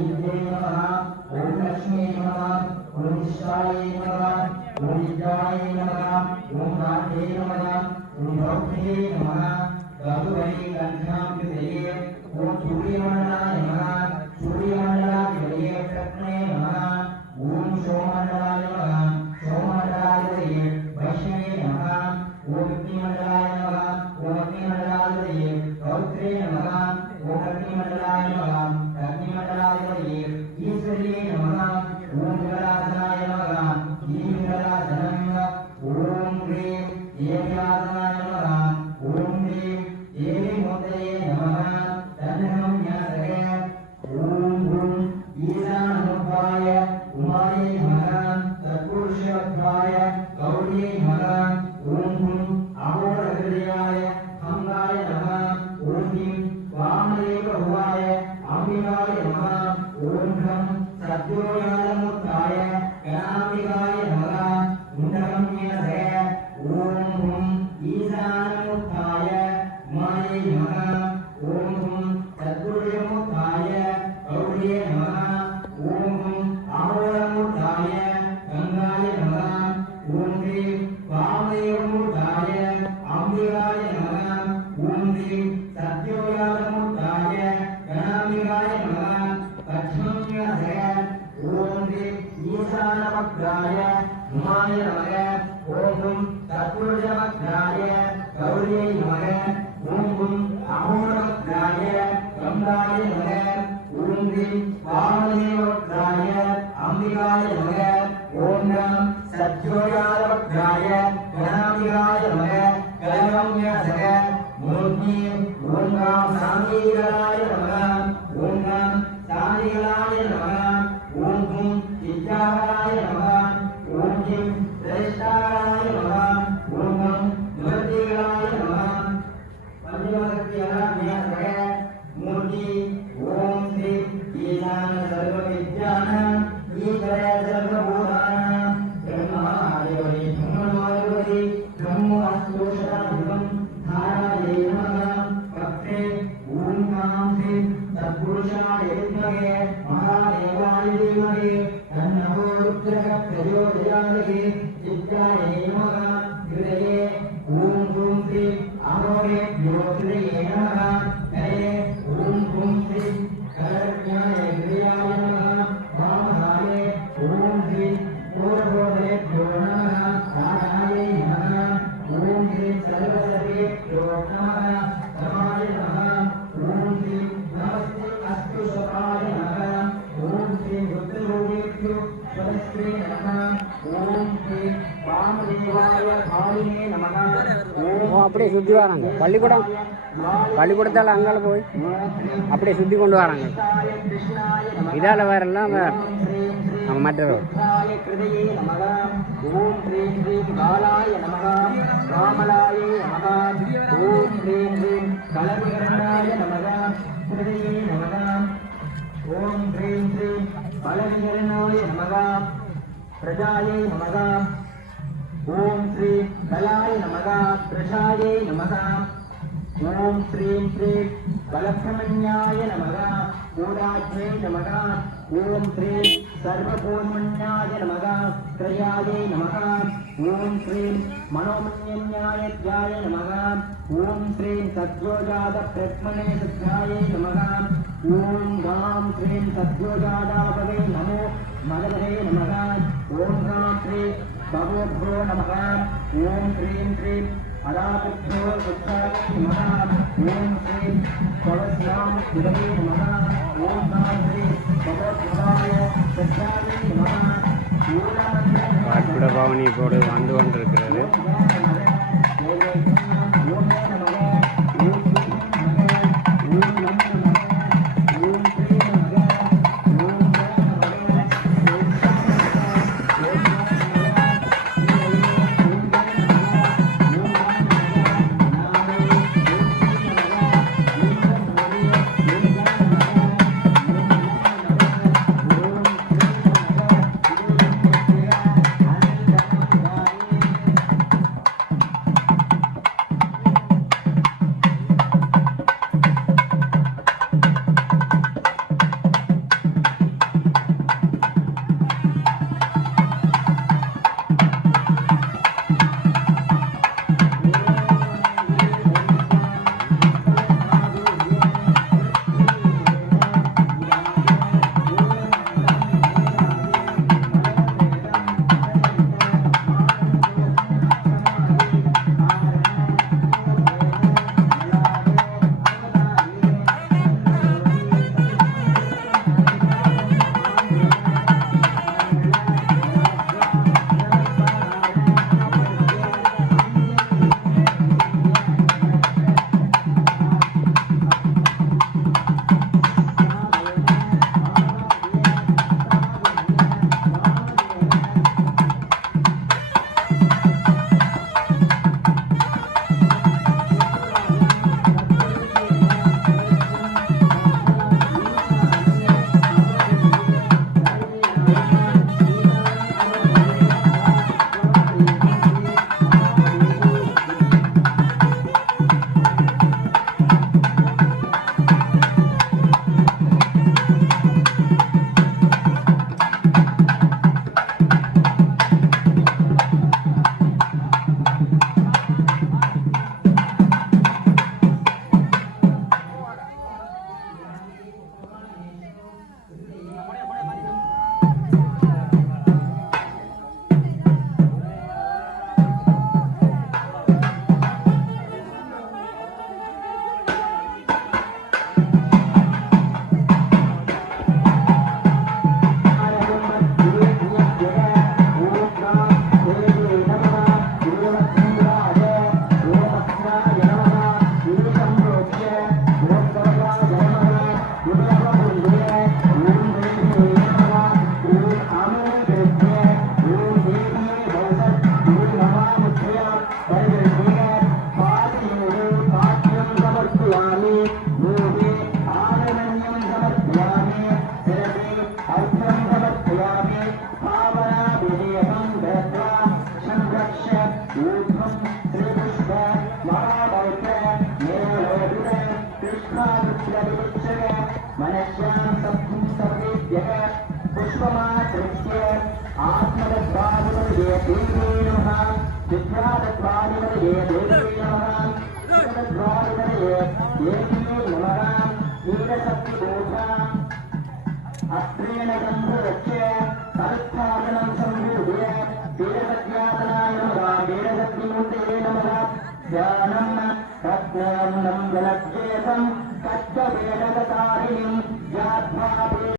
ईन्द्रे नमः ओम लक्ष्मी नमः ओम विश्वाय नमः ओम विद्याय नमः ओम राधे नमः ओम भक्ते नमः गरुवै गन्धां विदये ओम सूर्यमण्डलाय नमः सूर्यमण्डलाय विदये प्रज्ञे नमः ओम सोममण्डलाय नमः सोममण्डलाय विदये वैष्णवे नमः ओम अग्निमण्डलाय नमः ओम अग्निमण्डलाय विदये रौद्रे नमः ओम अग्निमण्डलाय नमः अग्निमण्डलाय विदये ईश्वरे नमः ओम विमलाधनाय नमः ईश्वराधनं ओम ह्रीं देव्याधनाय नमः ओम ह्रीं देवी मूर्तये नमः तन्नं न्यासये ओम हुं ईशानमुखाय उमायै नमः तत्पुरुषवत्वाय गौर्यै नमः ओम हुं अहोरहृदयाय खङ्गाय नमः ओम ह्रीं वामदेवभुवाय अम्बिकाय नमः ओम ह्रं सद्योजातमूर्ताय गणाम्बिकाय नमः उण्डकं न्यासये ओम हुं ईशानमुखाय उमायै नमः ओम हुं तत्पुरुषमूर्ताय गौर्ये नमः ओम हुं अहोरमूर्ताय गंगाय नमः ओम ह्रीं वामदेवमूर्ताय अम्बिकाय नमः ओम ह्रीं सद्योजातमूर्ताय गणाम्बिकाय नमः कच्छं न्यासये ओम ह्रीं ईशानवक्त्राय उमाय नमः ओम हुं तत्पुरुषवक्त्राय गौर्यै नमः ओम हुं अहोरवक्त्राय गंगाय नमः ओम ह्रीं वामदेववक्त्राय अम्बिकाय नमः ओम नमः सद्योजातवक्त्राय गणाम्बिकाय नमः कलमं न्यासये मूर्ति ओम नमः साङ्गीकराय नमः ओम नमः साङ्गीकराय नमः ओम हुं विद्याकराय नमः ओम ह्रीं श्रेष्ठाय नमः ओम हुं निवर्तिकराय नमः पंचमशक्तियाः न्यासये मूर्ति ओम श्री ईशान सर्वविद्यानां ईश्वरे सर्वभूतानां ब्रह्मादिवै ब्रह्मणोदिवै ब्रह्मोऽस्तोषाधिपं धारायै नमः वक्त्रे ओम कां श्री तत्पुरुषाय विद्महे महादेवाय धीमहि तन्नो रुद्रः प्रचोदयात् विद्यायै नमः हृदये ओम हुं श्री अहोरेभ्यो हृदये नमः हरे ओम हुं श्री करज्ञाय हृदयाय नमः वामहाय ओम श्री पूर्वोदरेभ्यो नमः राधायै नमः ओम श्री सर्वसर्वेभ्यो नमः समाय नमः ओम श्री नमस्ते अस्तु सकाय नमः ओम श्री रुद्ररूपेभ्यो स्वस्त्रे नमः ओम श्री वामदेवाय कालिने नमः அப்படியே சுற்றி வராங்க பள்ளிக்கூடத்தால் அங்கால போய் அப்படியே சுற்றி கொண்டு வராங்க இதால் வேறெல்லாம் நம்ம மற்றவர் ஓம் ஸ்ரீம் ஸ்ரீம் காலாய நமः ராமலாய நமः ஓம் ஸ்ரீம் ஸ்ரீம் கலவிகரணாய நமः ஹிருதயே நமः ஓம் ஸ்ரீம் ஸ்ரீம் பலவிகரணாய நமः பிரஜாயை நமः ஓம் ஸ்ரீம் பலாய நமः பிரஜாயை நமः ஓம் ஸ்ரீம் ஸ்ரீம் பலப்பிரமண்யாய நமः ஓடாஜ்யை நமः ஓம் ஸ்ரீம் சர்வபூர்மண்யாய நமः த்ரயாயை நமः ஓம் ஸ்ரீம் மனோமன்யஞாயத்யாய நமः ஓம் ஸ்ரீம் சத்யோஜாத பிரத்மனே சத்யாயை நமः ஓம் காம் ஸ்ரீம் சத்யோஜாதாபவே நமோ மகதே நமः ஓம் காம் ஸ்ரீ பகவத்ரோ நமः ஓம் ஸ்ரீம் ஸ்ரீம் அராபித்யோ சுத்தாய நமः ஓம் ஸ்ரீம் பவஸ்யாம் விதவே நமः ஓம் காம் ஸ்ரீ பகவத்ரதாய சத்யாயை நமः பாட்புட பவனி போடு வந்து கொண்டிருக்கிறது. मनस्यां सत्त्वं सर्वेभ्यः पुष्पमात्रस्य आत्मदद्वादिमदये देवे नमः विद्यादद्वादिमदये देवे नमः सुखदद्वादिमदये देवे नमः नीलशक्तिदोषा अत्रेण गन्धरस्य तत्स्थापनं सम्भूय वीरसत्यातनाय नमः वीरसत्रिमूर्तये नमः ध्यानं रत्नं नन्दनक्षेत्रं कच्चवेदकारिणीं यात्वा